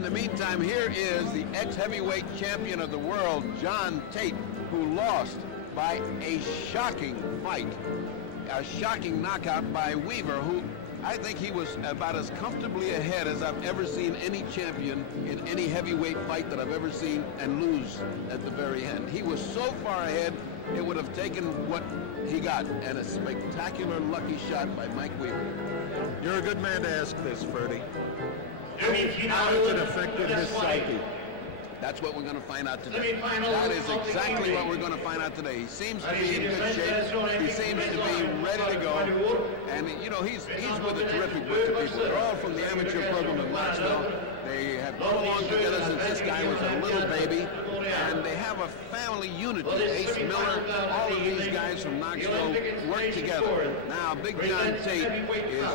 In the meantime, here is the ex-heavyweight champion of the world, John Tate, who lost by a shocking fight, a shocking knockout by Weaver, who I think he was about as comfortably ahead as I've ever seen any champion in any heavyweight fight that I've ever seen and lose at the very end. He was so far ahead, it would have taken what he got, and a spectacular lucky shot by Mike Weaver. You're a good man to ask this, Ferdy. How has it affected his psyche? That's what we're going to find out today. That is exactly what we're going to find out today. He seems to be in good shape. He seems to be ready to go. And, you know, he's with a terrific bunch of people. They're all from the amateur program in Knoxville. They have been along together since this guy was a little baby. And they have a family unity. Ace Miller, all of these guys from Knoxville work together. Now, Big John Tate is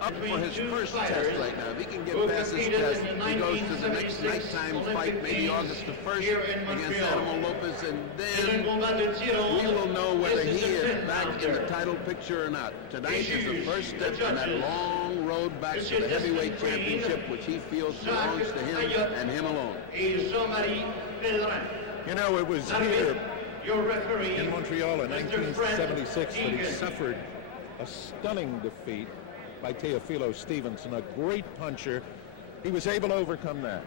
up for his first test right now. If he can get past this test, he goes to the next nighttime fight, maybe August the 1st against Animal Lopez, and then we will know whether he is back in the title picture or not. Tonight is the first step in that long road back to the heavyweight championship, which he feels belongs to him and him alone. You know, it was here in Montreal in 1976 that he suffered a stunning defeat by Teofilo Stevenson, a great puncher. He was able to overcome that.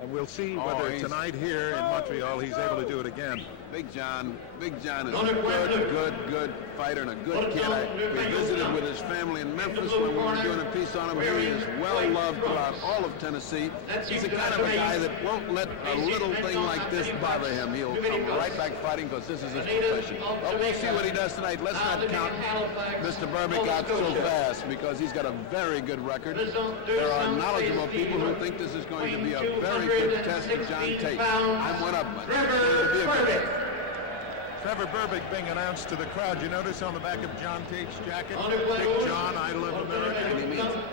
And we'll see whether tonight here in Montreal he's able to do it again. Big John is a good fighter and a good kid. We visited with his family in Memphis when we were doing a piece on him here. He is well loved throughout all of Tennessee. He's the kind of a guy that won't let a little thing like this bother him. He'll come right back fighting because this is his profession. But we'll see what he does tonight. Let's not count Mr. Berbick out so fast because he's got a very good record. There are knowledgeable people who think this is going to be a very good test for John Tate. I'm one of them. It's going to be a good one. Trevor Berbick being announced to the crowd. You notice on the back of John Tate's jacket, Big John, Idol of America. And he means it.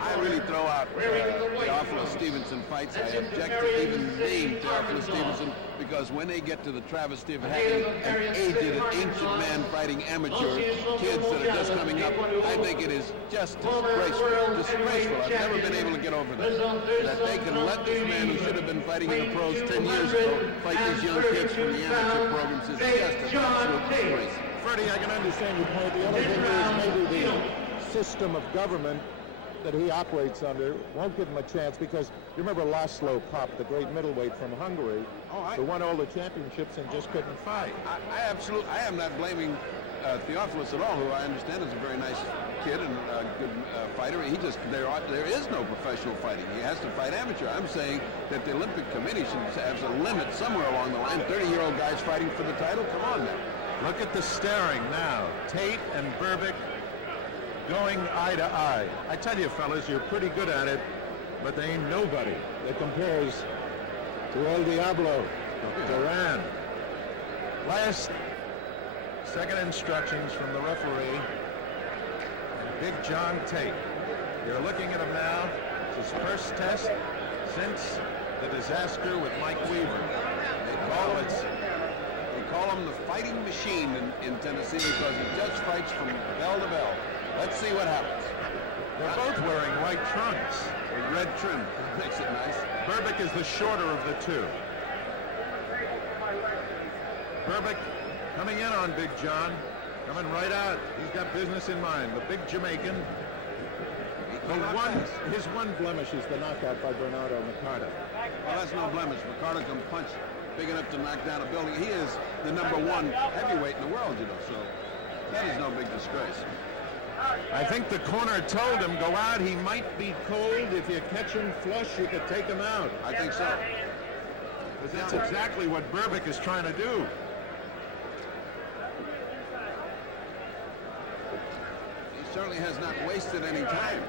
I really throw out Teofilo Stevenson fights. I object to even name Teofilo Stevenson because when they get to the travesty of having an aged and ancient man fighting amateur kids that are just coming up, I think it is just disgraceful. Disgraceful. I've never been able to get over that. That they can let this man who should have been fighting in the pros 10 years ago fight these young kids from the amateur programs is just an absolute disgrace. Freddie, I can understand your point. The only thing is maybe the system of government that he operates under won't give him a chance because you remember Laszlo Papp, the great middleweight from Hungary, who won all the championships and just couldn't fight. I am not blaming Theophilus at all, who I understand is a very nice kid and a good fighter. There is no professional fighting. He has to fight amateur. I'm saying that the Olympic Committee should have a limit somewhere along the line. 30-year-old guys fighting for the title? Come on now. Look at the staring now. Tate and Berbick going eye to eye. I tell you, fellas, you're pretty good at it, but there ain't nobody that compares to El Diablo, Duran. Last second instructions from the referee. Big John Tate. You're looking at him now. It's his first test since the disaster with Mike Weaver. They call him the fighting machine in Tennessee because he just fights from bell to bell. Let's see what happens. They're both wearing white trunks with red trim. Makes it nice. Berbick is the shorter of the two. Berbick coming in on Big John. Coming right out. He's got business in mind. The big Jamaican. His one blemish is the knockout by Bernardo Mercado. Well, that's no blemish. Mercado can punch big enough to knock down a building. He is the #1 heavyweight in the world, you know, so that is no big disgrace. I think the corner told him, go out, he might be cold. If you catch him flush, you could take him out. I think so. Because that's exactly what Berbick is trying to do. He certainly has not wasted any time.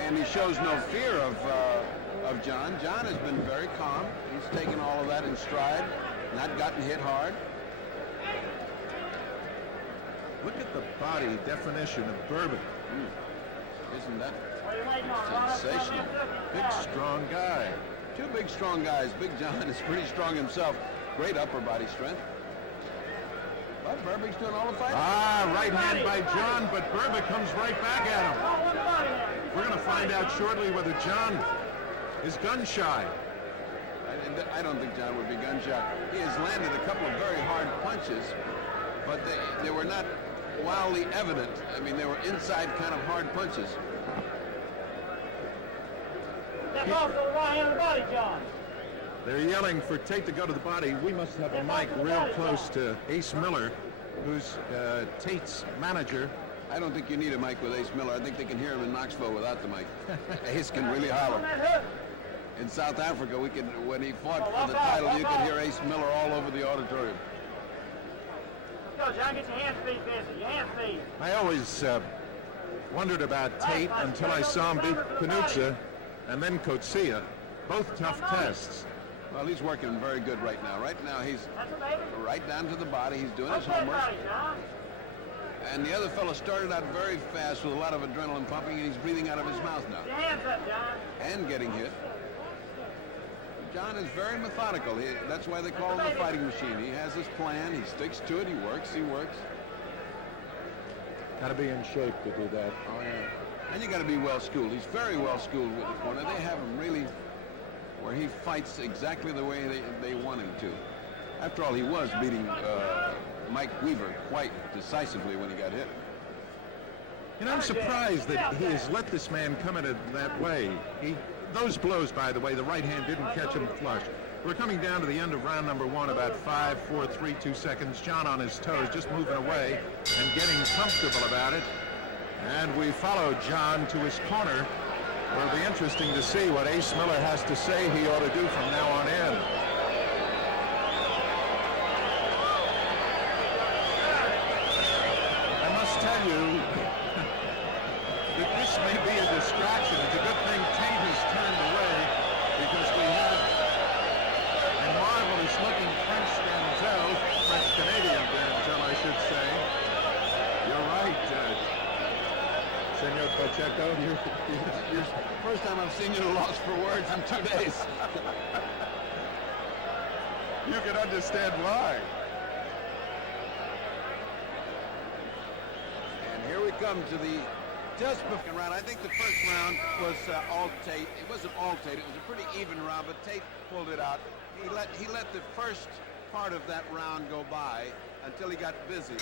And he shows no fear of John. John has been very calm. He's taken all of that in stride, not gotten hit hard. Look at the body definition of Berbick. Isn't that sensational? Big, strong guy. Two big, strong guys. Big John is pretty strong himself. Great upper body strength. But Berbick's doing all the fighting. Right hand by John, but Berbick comes right back at him. We're going to find out shortly whether John is gun shy. I don't think John would be gun shy. He has landed a couple of very hard punches, but they were not wildly evident. I mean, they were inside kind of hard punches. Step off to the right hand of the body, John. They're yelling for Tate to go to the body. We must have a mic real close to Ace Miller, who's Tate's manager. I don't think you need a mic with Ace Miller. I think they can hear him in Knoxville without the mic. Ace can really holler. In South Africa, when he fought for the title, you could hear Ace Miller all over the auditorium. Go, John, get your hands feet busy. Your hands feet. I always wondered about Tate until I saw him beat Panuzza and then Coetzee. Both tough tests. Well, he's working very good right now. Right now, he's right down to the body. He's doing his homework. And the other fellow started out very fast with a lot of adrenaline pumping, and he's breathing out of his mouth now. Your hands up, John. And getting hit. John is very methodical. That's why they call him the fighting machine. He has his plan. He sticks to it. He works. Got to be in shape to do that. Oh, yeah. And you got to be well schooled. He's very well schooled with the corner. They have him really where he fights exactly the way they want him to. After all, he was beating Mike Weaver quite decisively when he got hit. You know, I'm surprised that he has let this man come at it that way. Those blows, by the way, the right hand didn't catch him flush. We're coming down to the end of round number one, about 5, 4, 3, 2 seconds. John on his toes, just moving away and getting comfortable about it. And we follow John to his corner. It'll be interesting to see what Ace Miller has to say he ought to do from now on in. I must tell you that this may be a distraction. It's a good thing Tate has turned away because we have a marvelous-looking French-Canadian Denzel, I should say. You're right, Senor Pacheco. You're first time I've seen you lost for words in 2 days. You can understand why. And here we come to the just before round. I think the first round was all Tate. It wasn't all Tate. It was a pretty even round, but Tate pulled it out. He let the first part of that round go by until he got busy,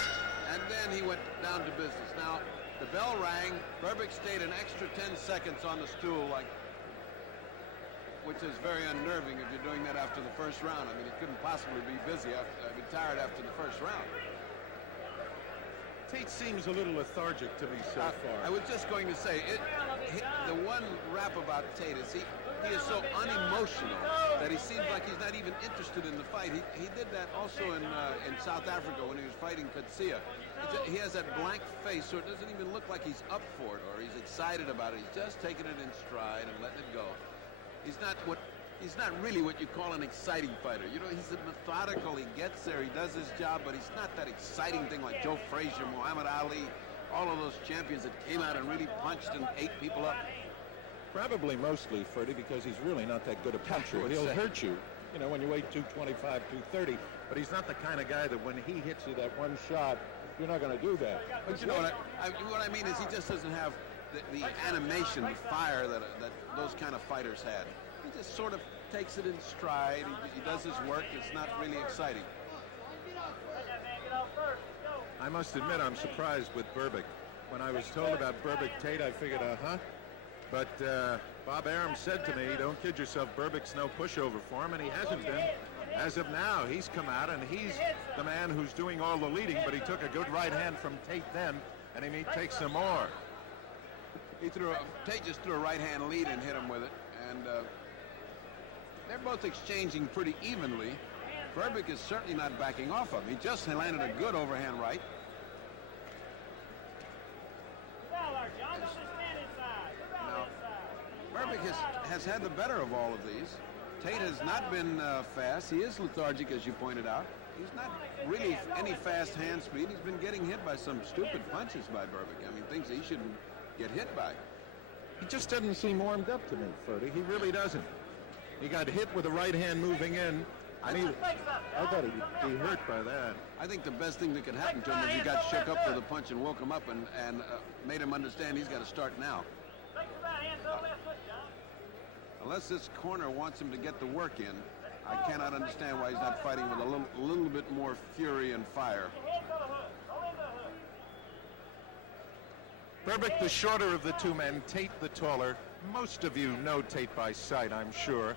and then he went down to business. Now, the bell rang. Berbick stayed an extra 10 seconds on the stool, which is very unnerving if you're doing that after the first round. I mean, he couldn't possibly be busy, tired after the first round. Tate seems a little lethargic to me so far. I was just going to say, the one rap about Tate is he is so unemotional that he seems like he's not even interested in the fight. He did that also in South Africa when he was fighting Coetzee. He has that blank face, so it doesn't even look like he's up for it or he's excited about it. He's just taking it in stride and letting it go. He's not really what you call an exciting fighter. You know, he's methodical. He gets there. He does his job, but he's not that exciting thing like Joe Frazier, Muhammad Ali, all of those champions that came out and really punched and ate people up. Probably mostly, Ferdy, because he's really not that good a puncher. He'll hurt you, you know, when you weigh 225, 230. But he's not the kind of guy that when he hits you that one shot, you're not going to do that. But you know what I mean is he just doesn't have the animation, the fire that those kind of fighters had. He just sort of takes it in stride. He does his work. It's not really exciting. I must admit I'm surprised with Berbick. When I was told about Berbick Tate, I figured, But Bob Arum said to me, don't kid yourself, Berbick's no pushover for him, and he hasn't been. As of now, he's come out, and he's the man who's doing all the leading, but he took a good right hand from Tate then, and he may take some more. Tate just threw a right hand lead and hit him with it, and they're both exchanging pretty evenly. Berbick is certainly not backing off of him. He just landed a good overhand right. Berbick has had the better of all of these. Tate has not been fast. He is lethargic, as you pointed out. He's not really any fast hand speed. He's been getting hit by some stupid punches by Berbick. I mean, things he shouldn't get hit by. He just doesn't seem warmed up to me, Ferdy. He really doesn't. He got hit with the right hand moving in. I thought he'd be hurt by that. I think the best thing that could happen to him is he got shook up with a punch and woke him up and made him understand he's got to start now. Unless this corner wants him to get the work in, I cannot understand why he's not fighting with a little bit more fury and fire. Berbick, the shorter of the two men, Tate the taller. Most of you know Tate by sight, I'm sure.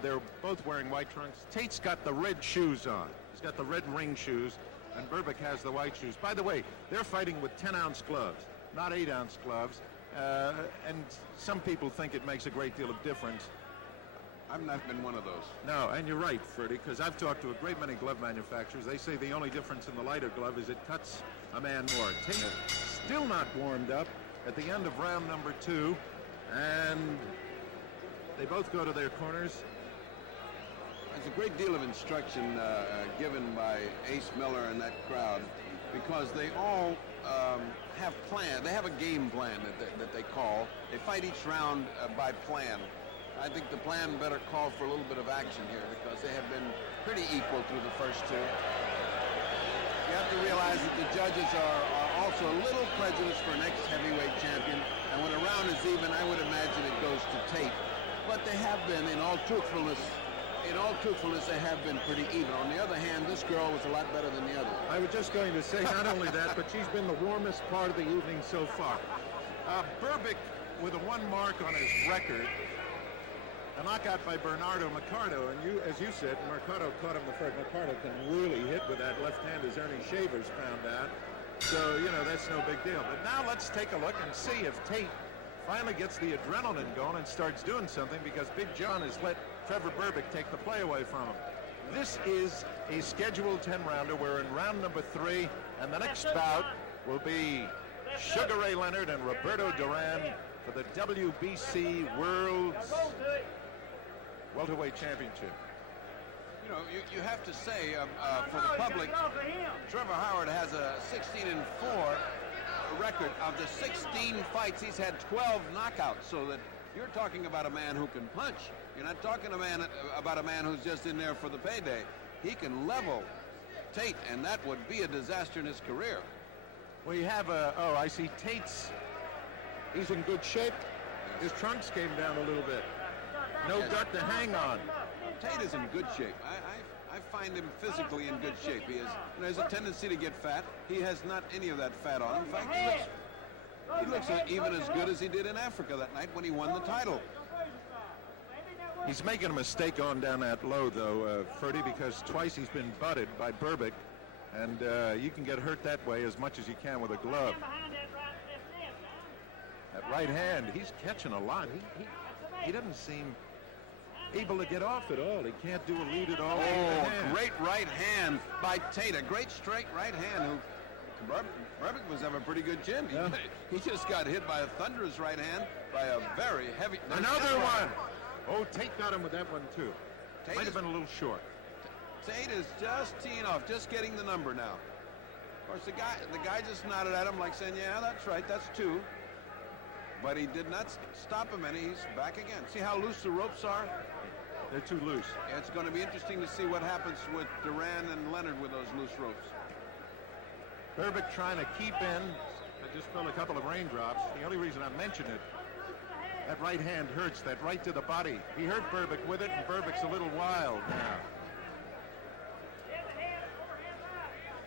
They're both wearing white trunks. Tate's got the red shoes on. He's got the red ring shoes, and Berbick has the white shoes. By the way, they're fighting with 10-ounce gloves, not 8-ounce gloves. And some people think it makes a great deal of difference. I've not been one of those. No, and you're right, Freddie, because I've talked to a great many glove manufacturers. They say the only difference in the lighter glove is it cuts a man more. Tate still not warmed up at the end of round number 2, and they both go to their corners. There's a great deal of instruction given by Ace Miller and that crowd, because they all have plan. They have a game plan that they call. They fight each round by plan. I think the plan better call for a little bit of action here, because they have been pretty equal through the first 2. You have to realize that the judges are also a little prejudiced for an ex-heavyweight champion, and when a round is even, I would imagine it goes to Tate. But they have been, in all truthfulness, they have been pretty even. On the other hand, this girl was a lot better than the other. I was just going to say, not only that, but she's been the warmest part of the evening so far. Berbick, with a 1 mark on his record, a knockout by Bernardo Mercado, and as you said, Mercado caught him the first. Mercado can really hit with that left hand, as Ernie Shavers found out. So, you know, that's no big deal. But now let's take a look and see if Tate finally gets the adrenaline going and starts doing something, because Big John has let Trevor Berbick take the play away from him. This is a scheduled 10-rounder. We're in round number 3, and the next bout will be Sugar Ray Leonard and Roberto Duran for the WBC World's Welterweight Championship. You know, you have to say, for the public, Trevor Howard has a 16-4 record. Of the 16 fights, he's had 12 knockouts, so that you're talking about a man who can punch. You're not talking about a man who's just in there for the payday. He can level Tate, and that would be a disaster in his career. Well, you have I see Tate's, he's in good shape. His trunks came down a little bit. No gut to hang on. Tate is in good shape. I find him physically in good shape. There's a tendency to get fat. He has not any of that fat on him. In fact, he looks even as good as he did in Africa that night when he won the title. He's making a mistake on down that low, though, Ferdy, because twice he's been butted by Berbick, and you can get hurt that way as much as you can with a glove. That right hand, he's catching a lot. He doesn't seem able to get off at all. He can't do a lead at all. Oh, great right hand by Tate. A great straight right hand. Berbick must have a pretty good chin. Yeah. He just got hit by a thunderous right hand by a very heavy... Another one! Oh, Tate got him with that one, too. Might have been a little short. Tate is just teeing off, just getting the number now. Of course, the guy just nodded at him like saying, yeah, that's right, that's 2. But he did not stop him any. He's back again. See how loose the ropes are? They're too loose. Yeah, it's going to be interesting to see what happens with Duran and Leonard with those loose ropes. Berbick trying to keep in. I just felt a couple of raindrops. The only reason I mention it, that right hand hurts, that right to the body. He hurt Berbick with it, and Berbick's a little wild now.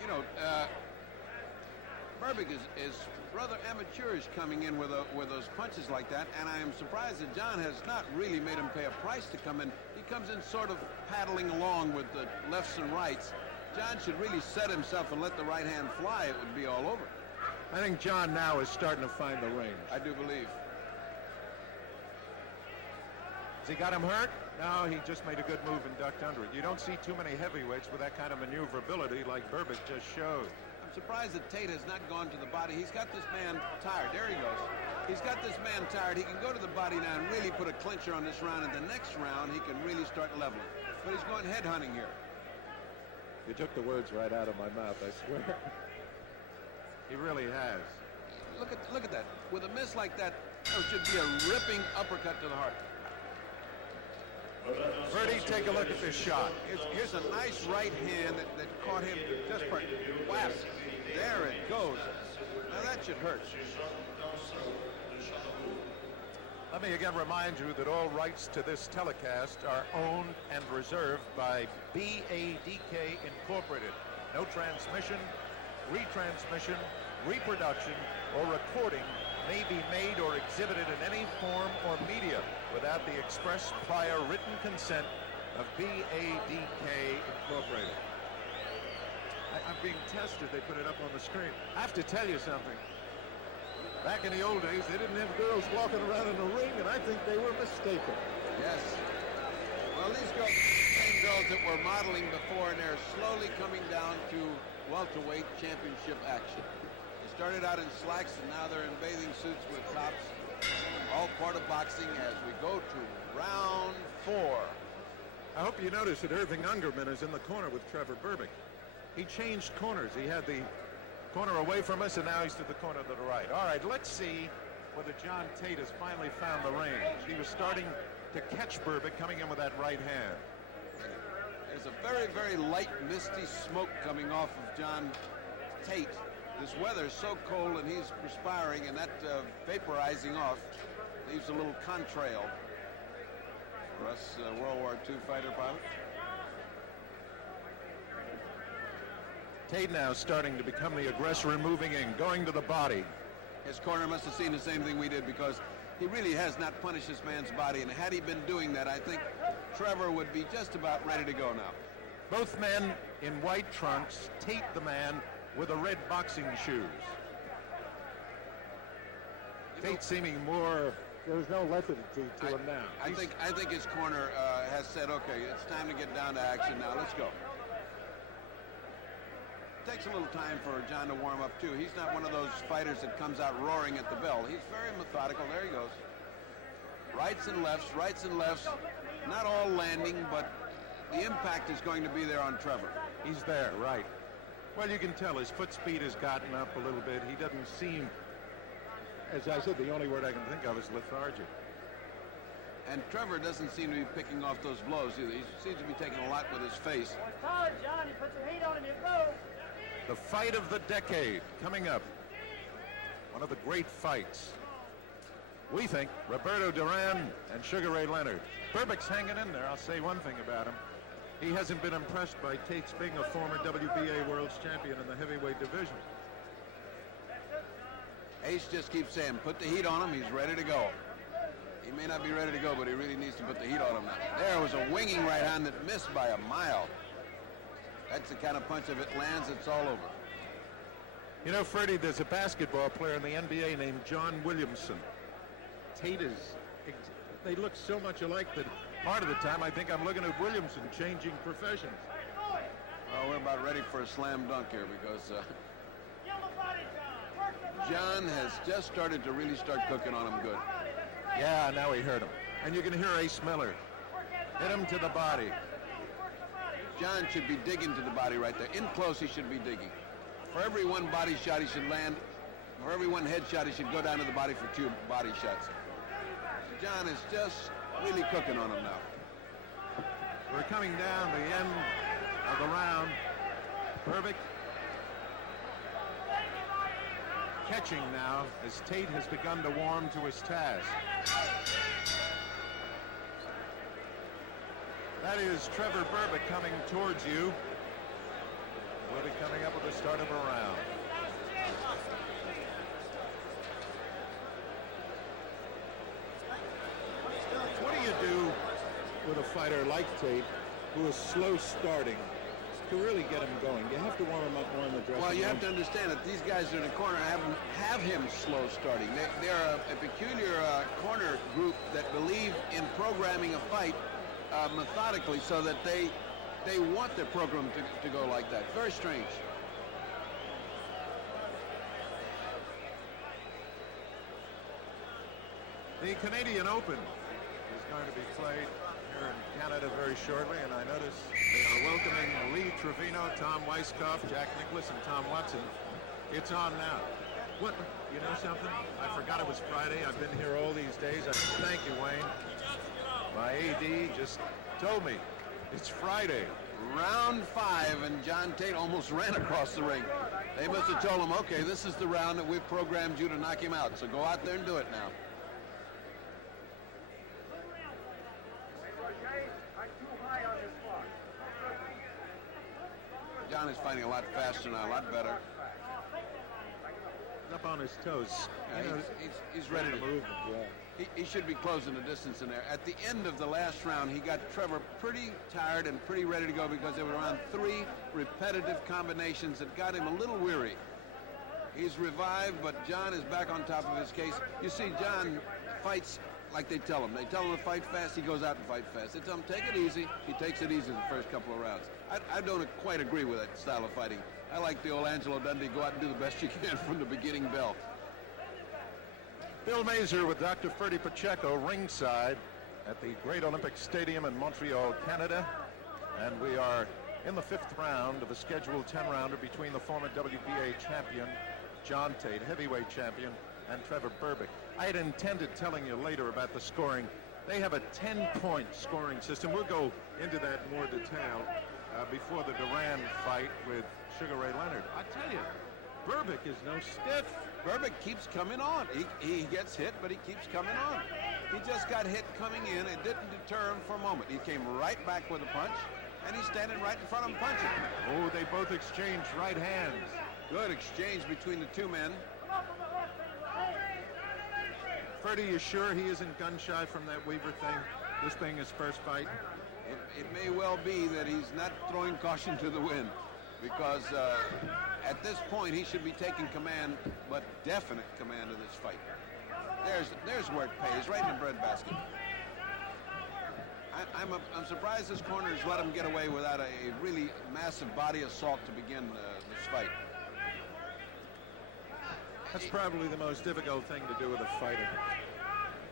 You know, Berbick is rather amateurish coming in with those punches like that, and I am surprised that John has not really made him pay a price to come in. He comes in sort of paddling along with the lefts and rights. John should really set himself and let the right hand fly. It would be all over. I think John now is starting to find the range. I do believe. Has he got him hurt? No, he just made a good move and ducked under it. You don't see too many heavyweights with that kind of maneuverability like Berbick just showed. I'm surprised that Tate has not gone to the body. He's got this man tired. There he goes. He's got this man tired. He can go to the body now and really put a clincher on this round. And the next round, he can really start leveling. But he's going head hunting here. You took the words right out of my mouth, I swear. He really has. Look at that. With a miss like that, there should be a ripping uppercut to the heart. Ferdy, take a look at this shot. Here's a nice right hand that caught him just for whap. There it goes. Now that should hurt. Let me again remind you that all rights to this telecast are owned and reserved by BADK Incorporated. No transmission, retransmission, reproduction, or recording may be made or exhibited in any form or media without the express prior written consent of BADK Incorporated. I'm being tested. They put it up on the screen. I have to tell you something. Back in the old days, they didn't have girls walking around in the ring, and I think they were mistaken. Yes. Well, these girls are the same girls that were modeling before, and they're slowly coming down to welterweight championship action. They started out in slacks, and now they're in bathing suits with tops. All part of boxing as we go to round 4. I hope you notice that Irving Ungerman is in the corner with Trevor Berbick. He changed corners. He had the corner away from us, and now he's to the corner to the right. All right, let's see whether John Tate has finally found the range. He was starting to catch Berbick coming in with that right hand. There's a very, very light, misty smoke coming off of John Tate. This weather is so cold, and he's perspiring, and that vaporizing off leaves a little contrail for us World War II fighter pilots. Tate now starting to become the aggressor and moving in, going to the body. His corner must have seen the same thing we did, because he really has not punished this man's body, and had he been doing that, I think Trevor would be just about ready to go now. Both men in white trunks, Tate the man with the red boxing shoes. Tate seeming more, there's no lethargy to him now. I think his corner has said, okay, it's time to get down to action now. Let's go. It takes a little time for John to warm up, too. He's not one of those fighters that comes out roaring at the bell. He's very methodical. There he goes. Rights and lefts. Not all landing, but the impact is going to be there on Trevor. He's there, right. Well, you can tell his foot speed has gotten up a little bit. He doesn't seem, as I said, the only word I can think of is lethargic. And Trevor doesn't seem to be picking off those blows either. He seems to be taking a lot with his face. Solid, John. You put some heat on him, you go. The fight of the decade coming up. One of the great fights. We think Roberto Duran and Sugar Ray Leonard. Berbick's hanging in there. I'll say one thing about him. He hasn't been impressed by Tate's being a former WBA World's Champion in the heavyweight division. Ace just keeps saying, put the heat on him. He's ready to go. He may not be ready to go, but he really needs to put the heat on him now. There was a winging right hand that missed by a mile. That's the kind of punch, if it lands, it's all over. You know, Freddie, there's a basketball player in the NBA named John Williamson. Tate is, they look so much alike that part of the time I think I'm looking at Williamson changing professions. Well, we're about ready for a slam dunk here, because John has just started to really start cooking on him good. Yeah, now he hurt him. And you can hear Ace Miller. Hit him to the body. John should be digging to the body right there. In close, he should be digging. For every one body shot he should land, for every one head shot he should go down to the body for 2 body shots. John is just really cooking on him now. We're coming down the end of the round. Berbick catching now as Tate has begun to warm to his task. That is Trevor Berbick coming towards you. We'll be coming up with the start of a round. What do you do with a fighter like Tate, who is slow starting, to really get him going? You have to warm him up more in the dressing room. Well, you have to understand that these guys in the corner have him slow starting. They're a peculiar corner group that believe in programming a fight methodically, so that they want their program to go like that. Very strange. The Canadian Open is going to be played here in Canada very shortly, and I notice they are welcoming Lee Trevino, Tom Weiskopf, Jack Nicklaus, and Tom Watson. It's on now. What? You know something? I forgot it was Friday. I've been here all these days. Thank you, Wayne. My AD just told me it's Friday. Round 5, and John Tate almost ran across the ring. They must have told him, okay, this is the round that we've programmed you to knock him out, so go out there and do it now. John is fighting a lot faster now, a lot better. Up on his toes. Yeah, he's ready to move. Yeah. He should be closing the distance in there. At the end of the last round, he got Trevor pretty tired and pretty ready to go because there were around 3 repetitive combinations that got him a little weary. He's revived, but John is back on top of his case. You see, John fights like they tell him. They tell him to fight fast, he goes out and fight fast. They tell him, take it easy. He takes it easy the first couple of rounds. I don't quite agree with that style of fighting. I like the old Angelo Dundee, go out and do the best you can from the beginning bell. Bill Mazur with Dr. Ferdy Pacheco ringside at the Great Olympic Stadium in Montreal, Canada. And we are in the 5th round of a scheduled 10-rounder between the former WBA champion, John Tate, heavyweight champion, and Trevor Berbick. I had intended telling you later about the scoring. They have a 10-point scoring system. We'll go into that in more detail before the Duran fight with Sugar Ray Leonard. I tell you, Berbick is no stiff. Berbick keeps coming on. He gets hit, but he keeps coming on. He just got hit coming in. It didn't deter him for a moment. He came right back with a punch, and he's standing right in front of him punching. Oh, they both exchanged right hands. Good exchange between the two men. Ferdy, you sure he isn't gun-shy from that Weaver thing? This being his first fight? It may well be that he's not throwing caution to the wind, because at this point he should be taking command, but definite command of this fight. There's where it pays, right in the breadbasket. I'm surprised this corner has let him get away without a really massive body assault to begin this fight. That's probably the most difficult thing to do with a fighter.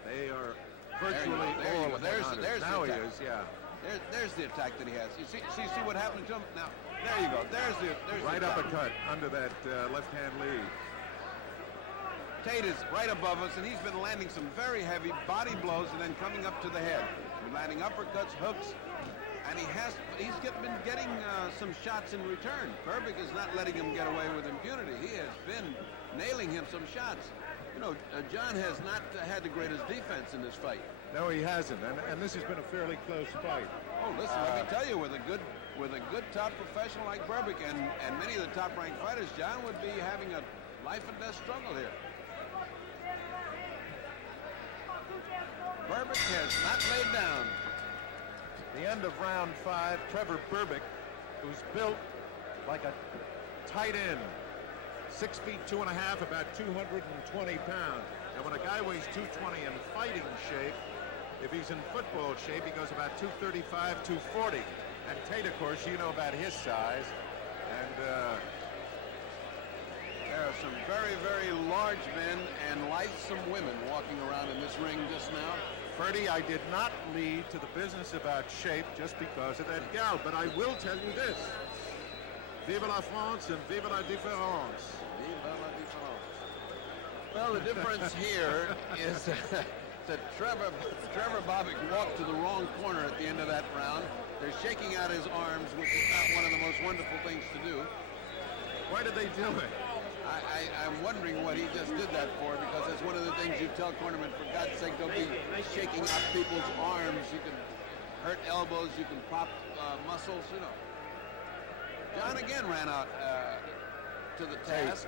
They are virtually all. There's now the he attack. is, yeah. There's the attack that he has. You see what happened to him? Now, there you go. There's right the uppercut under that left-hand lead. Tate is right above us, and he's been landing some very heavy body blows and then coming up to the head. He's landing uppercuts, hooks, and he's been getting some shots in return. Berbick is not letting him get away with impunity. He has been nailing him some shots. You know, John has not had the greatest defense in this fight. No, he hasn't, and this has been a fairly close fight. Oh, listen, let me tell you, with a good top professional like Berbick and many of the top-ranked fighters, John would be having a life-and-death struggle here. Berbick has not laid down. The end of round 5, Trevor Berbick, who's built like a tight end, 6 feet 2.5, about 220 pounds. And when a guy weighs 220 in fighting shape, if he's in football shape, he goes about 235, 240. And Tate, of course, you know about his size. And there are some very, very large men and lithesome women walking around in this ring just now. Ferdy, I did not lead to the business about shape just because of that gal, but I will tell you this. Vive la France and vive la différence. Vive la différence. Well, the difference here is that Trevor Berbick walked to the wrong corner at the end of that round. They're shaking out his arms, which is not one of the most wonderful things to do. Why did they do it? I'm wondering what he just did that for, because it's one of the things you tell cornermen, for God's sake, don't be shaking out people's arms. You can hurt elbows, you can pop muscles, you know. John again ran out to the task.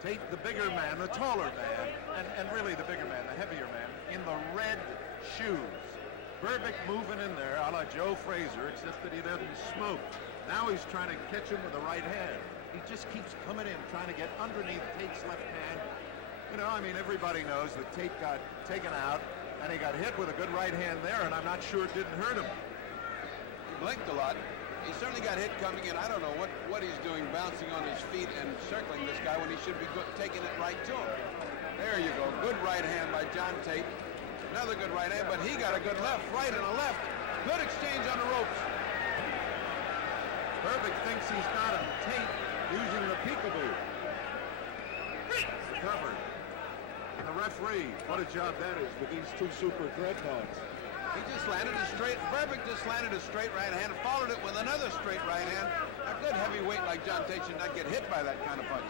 Tate, the bigger man, the taller man, and really the bigger man, the heavier man, in the red shoes. Berbick moving in there a la Joe Frazier, except that he doesn't smoke. Now he's trying to catch him with the right hand. He just keeps coming in, trying to get underneath Tate's left hand. You know, I mean, everybody knows that Tate got taken out, and he got hit with a good right hand there, and I'm not sure it didn't hurt him. He blinked a lot. He certainly got hit coming in. I don't know what he's doing, bouncing on his feet and circling this guy when he should be taking it right to him. There you go. Good right hand by John Tate. Another good right hand, but he got a good left, right and a left. Good exchange on the ropes. Berbick thinks he's got him. Tate using the peekaboo. Covered. And the referee, what a job that is with these two super dreadnoughts. He just landed a straight, Berbick just landed a straight right hand, followed it with another straight right hand. A good heavyweight like John Tate should not get hit by that kind of punch.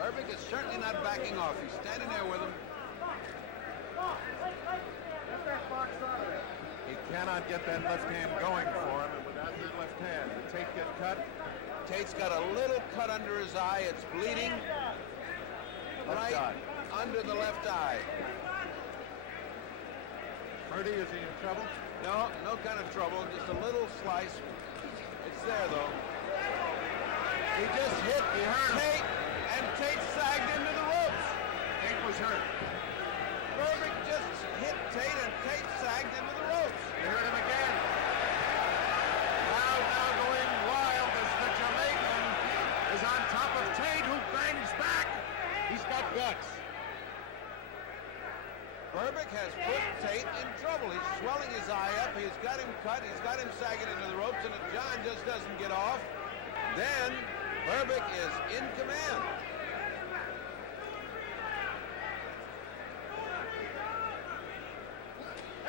Berbick is certainly not backing off. He's standing there with him. He cannot get that left hand going for him, and without that left hand. Did Tate get cut? Tate's got a little cut under his eye. It's bleeding right under the left eye. Bertie, is he in trouble? No, no kind of trouble. Just a little slice. It's there, though. He just hit Tate, and Tate sagged into the ropes. Tate was hurt. Berbick just hit Tate, and Tate sagged into the ropes. You heard him again. Crowd now going wild as the Jamaican is on top of Tate, who bangs back. He's got guts. Berbick has put Tate in trouble. He's swelling his eye up. He's got him cut. He's got him sagging into the ropes, and if John just doesn't get off, then Berbick is in command.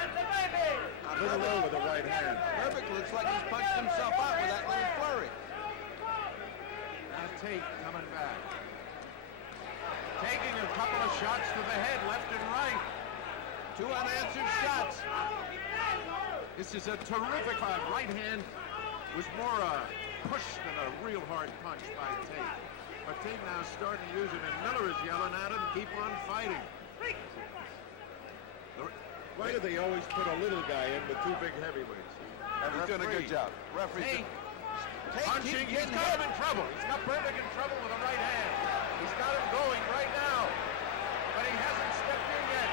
A little low with the right hand. Berbick looks like he's punched himself out with that little flurry. Now Tate coming back. Taking a couple of shots to the head, left and right. Two unanswered shots. This is a terrific right hand. Was more a push than a real hard punch by Tate. But Tate now starting to use it, and Miller is yelling at him, keep on fighting. Why do they always put a little guy in with two big heavyweights? He's doing a good job. Referee. Tate punching, he's got him in trouble. He's got Berbick in trouble with a right hand. He's got him going right now. But he hasn't stepped in yet.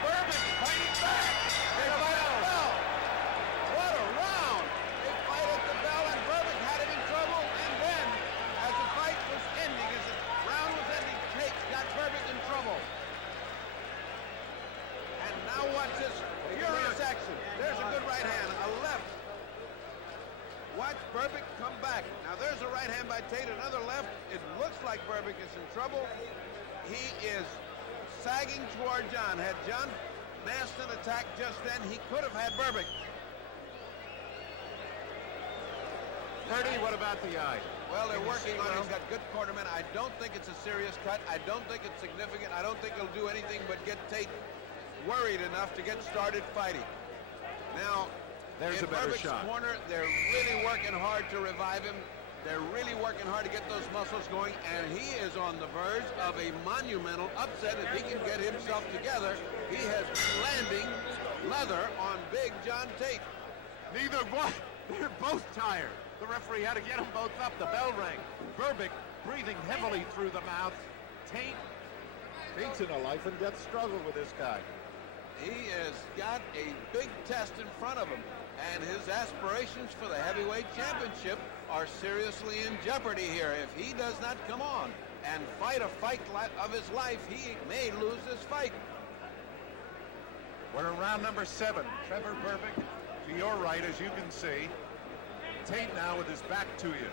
Berbick fighting back. They fight at the bell. What a round. They fight at the bell, and Berbick had him in trouble. And then, as the fight was ending, as the round was ending, Tate got Berbick in trouble. And now watch this furious action. There's a good right hand, a left. Watch Berbick come back. Now there's a right hand by Tate, another left. It looks like Berbick is in trouble. He is sagging toward John. Had John masked an attack just then, he could have had Berbick. Bertie, what about the eye? Well, they're working on it. He's got good cornermen. I don't think it's a serious cut. I don't think it's significant. I don't think it'll do anything but get Tate worried enough to get started fighting. Now, there's a better Berbick's shot. Corner, they're really working hard to revive him. They're really working hard to get those muscles going, and he is on the verge of a monumental upset. If he can get himself together, he has landing leather on big John Tate. Neither one. They're both tired. The referee had to get them both up. The bell rang. Berbick breathing heavily through the mouth. Tate's in a life and death struggle with this guy. He has got a big test in front of him, and his aspirations for the heavyweight championship are seriously in jeopardy here. If he does not come on and fight a fight of his life, he may lose this fight. We're in round number 7. Trevor Berbick to your right, as you can see. Tate now with his back to you.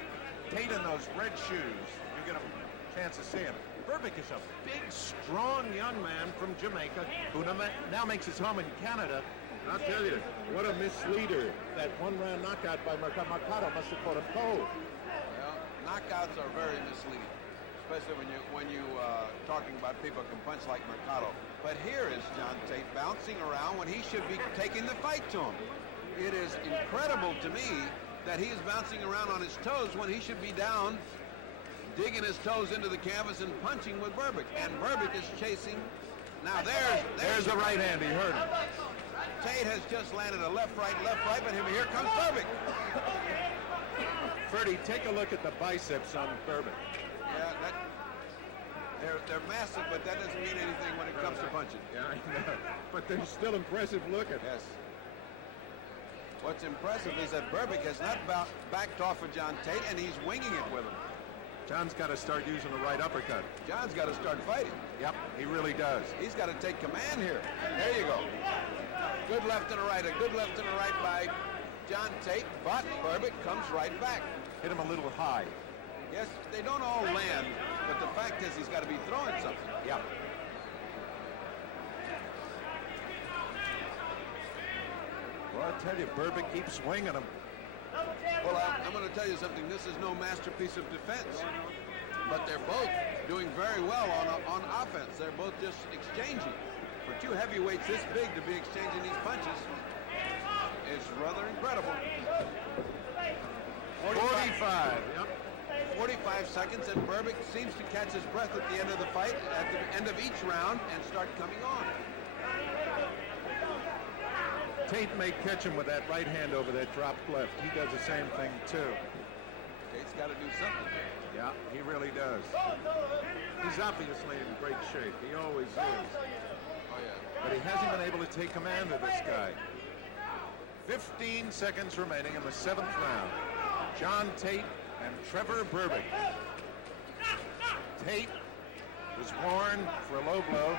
Tate in those red shoes. You get a chance to see him. Berbick is a big, strong young man from Jamaica who now makes his home in Canada. And I'll tell you, what a misleader. That one-round knockout by Mercado must have caught him cold. Well, knockouts are very misleading, especially when you talking about people who can punch like Mercado. But here is John Tate bouncing around when he should be taking the fight to him. It is incredible to me that he is bouncing around on his toes when he should be down, digging his toes into the canvas and punching with Berbick. And Berbick is chasing. Now there's the right hand. He heard him. Tate has just landed a left, right, but here comes Berbick. Freddie, take a look at the biceps on Berbick. Yeah, they're massive, but that doesn't mean anything when it comes to punching. Yeah, I know. But they're still impressive looking. Yes. What's impressive is that Berbick has not backed off of John Tate, and he's winging it with him. John's got to start using the right uppercut. John's got to start fighting. Yep, he really does. He's got to take command here. There you go. Good left and a right. A good left and a right by John Tate, but Berbick comes right back. Hit him a little high. Yes, they don't all land, but the fact is he's got to be throwing something. Yep. Well, I tell you, Berbick keeps swinging him. Well, I'm going to tell you something. This is no masterpiece of defense, but they're both doing very well on offense. They're both just exchanging. For two heavyweights this big to be exchanging these punches is rather incredible. Yep. 45 seconds, and Berbick seems to catch his breath at the end of the fight, at the end of each round, and start coming on. Tate may catch him with that right hand over that dropped left. He does the same thing too. Tate's got to do something. Yeah, he really does. He's obviously in great shape. He always is. Oh, yeah. But he hasn't been able to take command of this guy. 15 seconds remaining in the 7th round. John Tate and Trevor Berbick. Tate was warned for a low blow,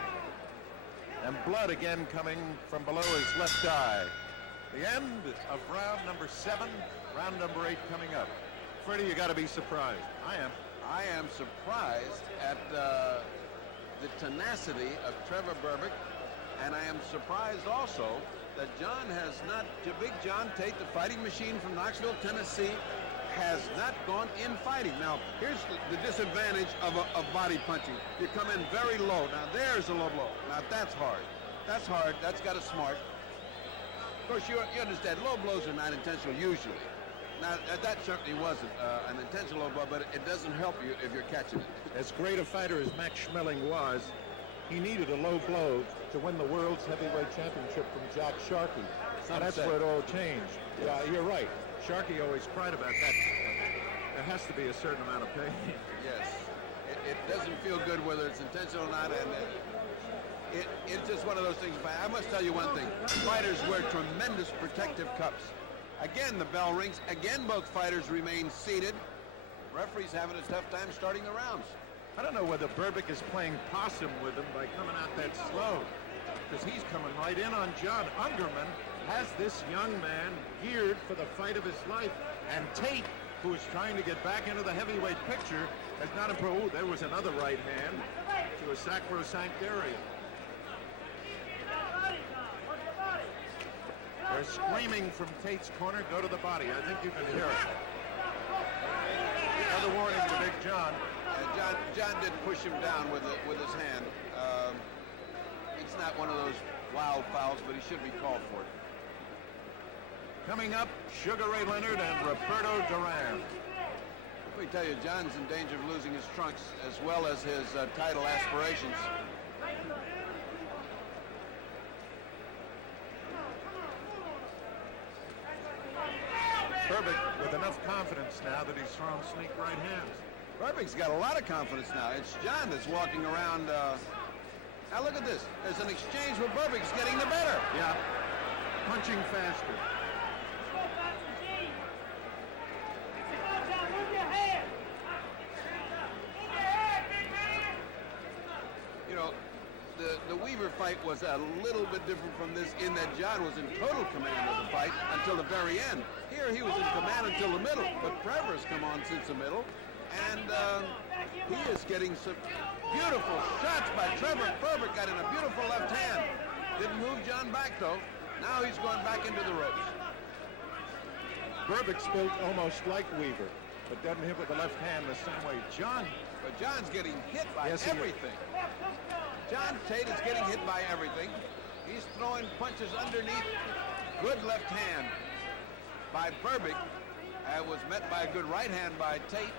and blood again coming from below his left eye. The end of round number 7, round number 8 coming up. Freddie, you got to be surprised. I am. I am surprised at the tenacity of Trevor Berbick, and I am surprised also that John has not, Big John Tate, the fighting machine from Knoxville, Tennessee, has not gone in fighting. Now, here's the disadvantage of body punching. You come in very low. Now, there's a low blow. Now, that's hard. That's hard. That's got a smart. Of course, you understand, low blows are not intentional usually. Now, that certainly wasn't an intentional low blow, but it doesn't help you if you're catching it. As great a fighter as Max Schmeling was, he needed a low blow to win the World's Heavyweight Championship from Jack Sharkey. And that's where it all changed. Yeah, you're right. Sharkey always cried about that. There has to be a certain amount of pain. Yes. It doesn't feel good whether it's intentional or not, and it's just one of those things. I must tell you one thing. Fighters wear tremendous protective cups. Again, the bell rings. Again, both fighters remain seated. Referee's having a tough time starting the rounds. I don't know whether Berbick is playing possum with him by coming out that slow, because he's coming right in on John. Ungerman has this young man geared for the fight of his life, and Tate, who is trying to get back into the heavyweight picture, has not improved. Oh, there was another right hand to a sacrosanct area. They're screaming from Tate's corner, go to the body. I think you can hear it. Another warning to Big John. John did push him down with his hand. It's not one of those wild fouls, but he should be called for it. Coming up, Sugar Ray Leonard and Roberto Duran. Let me tell you, John's in danger of losing his trunks as well as his title aspirations. Berbick with enough confidence now that he's throwing sneak right hands. Berbick's got a lot of confidence now. It's John that's walking around. Now look at this. There's an exchange where Berbick's getting the better. Yeah, punching faster. You know, the Weaver fight was a little bit different from this in that John was in total command of the fight until the very end. Here he was in command until the middle, but Trevor's come on since the middle, and he is getting some beautiful shots by Trevor. Berbick got in a beautiful left hand. Didn't move John back, though. Now he's going back into the ropes. Berbick's built almost like Weaver, but doesn't hit with the left hand the same way. But John's getting hit by everything. John Tate is getting hit by everything. He's throwing punches underneath. Good left hand by Berbick. Was met by a good right hand by Tate.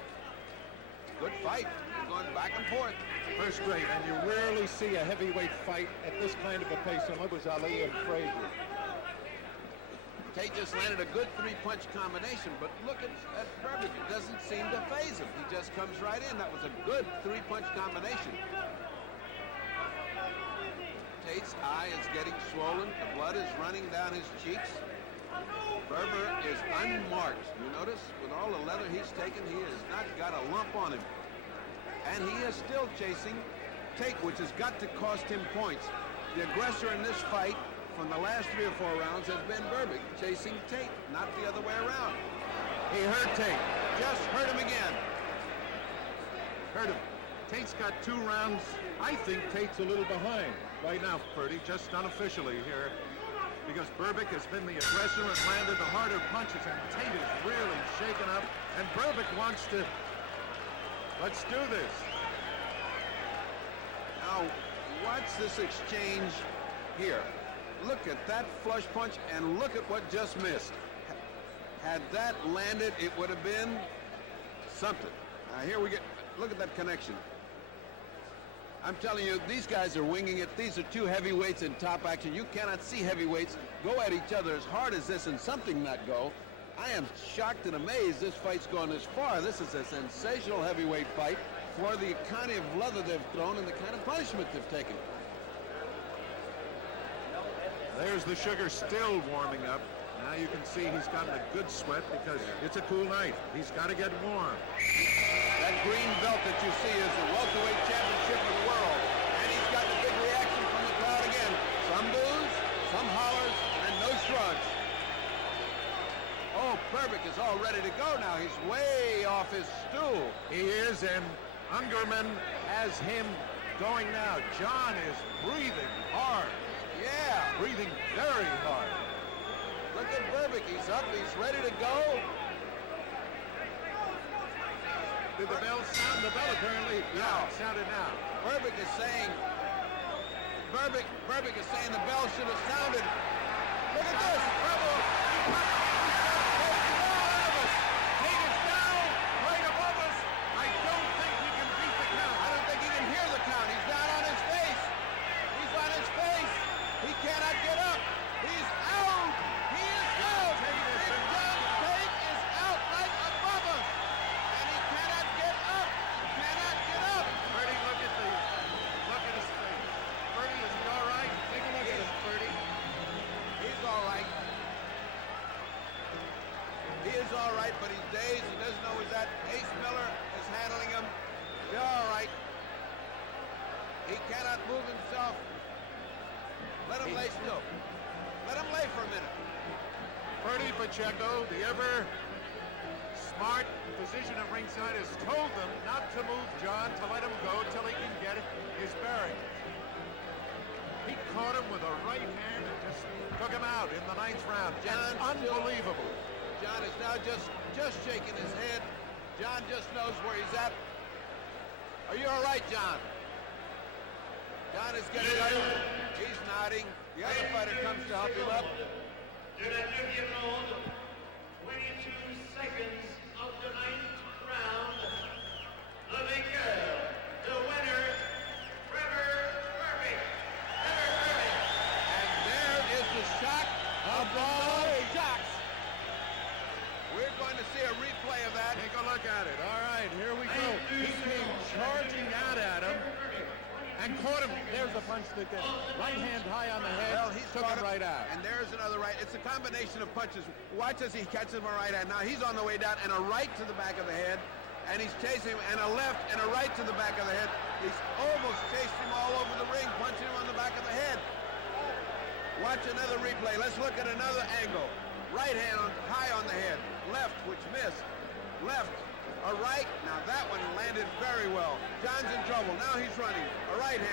Good fight. They're going back and forth. First rate, and you rarely see a heavyweight fight at this kind of a pace, and it was Ali and Frazier. Tate just landed a good three-punch combination, but look at Berbick. It doesn't seem to faze him. He just comes right in. That was a good three-punch combination. Tate's eye is getting swollen. The blood is running down his cheeks. Berber is unmarked. You notice, with all the leather he's taken, he has not got a lump on him. And he is still chasing Tate, which has got to cost him points. The aggressor in this fight from the last 3 or 4 rounds has been Berbick, chasing Tate, not the other way around. He hurt Tate. Just hurt him again. Hurt him. Tate's got 2 rounds. I think Tate's a little behind right now, Ferdy, just unofficially here, because Berbick has been the aggressor and landed the harder punches, and Tate is really shaken up, and Berbick wants to, let's do this. Now, watch this exchange here. Look at that flush punch, and look at what just missed. Had that landed, it would have been something. Now here we get, look at that connection. I'm telling you, these guys are winging it. These are two heavyweights in top action. You cannot see heavyweights go at each other as hard as this and something not go. I am shocked and amazed this fight's gone this far. This is a sensational heavyweight fight for the kind of leather they've thrown and the kind of punishment they've taken. There's the sugar still warming up. Now you can see he's gotten a good sweat because it's a cool night. He's got to get warm. That green belt that you see is the welterweight championship of the world. And he's got the big reaction from the crowd again. Some boos, some hollers, and no shrugs. Oh, Berbick is all ready to go now. He's way off his stool. He is, and Ungerman has him going now. John is breathing hard. Yeah. Breathing very hard. Look at Berbick. He's up. He's ready to go. Did the bell sound? The bell apparently sounded now. Berbick is saying the bell should have sounded. Look at this. Tate is down, right above us. I don't think he can beat the count. I don't think he can hear the count. He's down on his face. He's on his face. He cannot get up. He's out. He is out. Big John Tate is out right above us. And he cannot get up. He cannot get up. Bertie, look at his face. Bertie, is he all right? Take a look at him, Bertie. He's all right. He is all right, but he's dazed. He doesn't know who's that. Ace Miller is handling him. He's all right. He cannot move himself. Let him lay still. Let him lay for a minute. Bertie Pacheco, the ever smart physician at ringside, has told them not to move John, to let him go till he can get his bearings. He caught him with a right hand and just took him out in the 9th round. John's Unbelievable. John is now just shaking his head. John just knows where he's at. Are you all right, John? John is getting up. He's nodding. The other fighter comes to help him up. 22 seconds of the 9th round. The maker, the winner, Trevor Berbick. And there is the shock of all shocks. We're going to see a replay of that. Take a look at it. All right, here we go. He came charging out at him and caught him. There's a punch that gets right hand high on the head. Well, he's took caught him right out. And there's another right. It's a combination of punches. Watch as he catches him a right hand. Now he's on the way down, and a right to the back of the head. And he's chasing him, and a left and a right to the back of the head. He's almost chased him all over the ring, punching him on the back of the head. Watch another replay. Let's look at another angle. Right hand high on the head. Left, which missed. Left. A right. Now that one landed very well. John's in trouble. Now he's running. A right hand.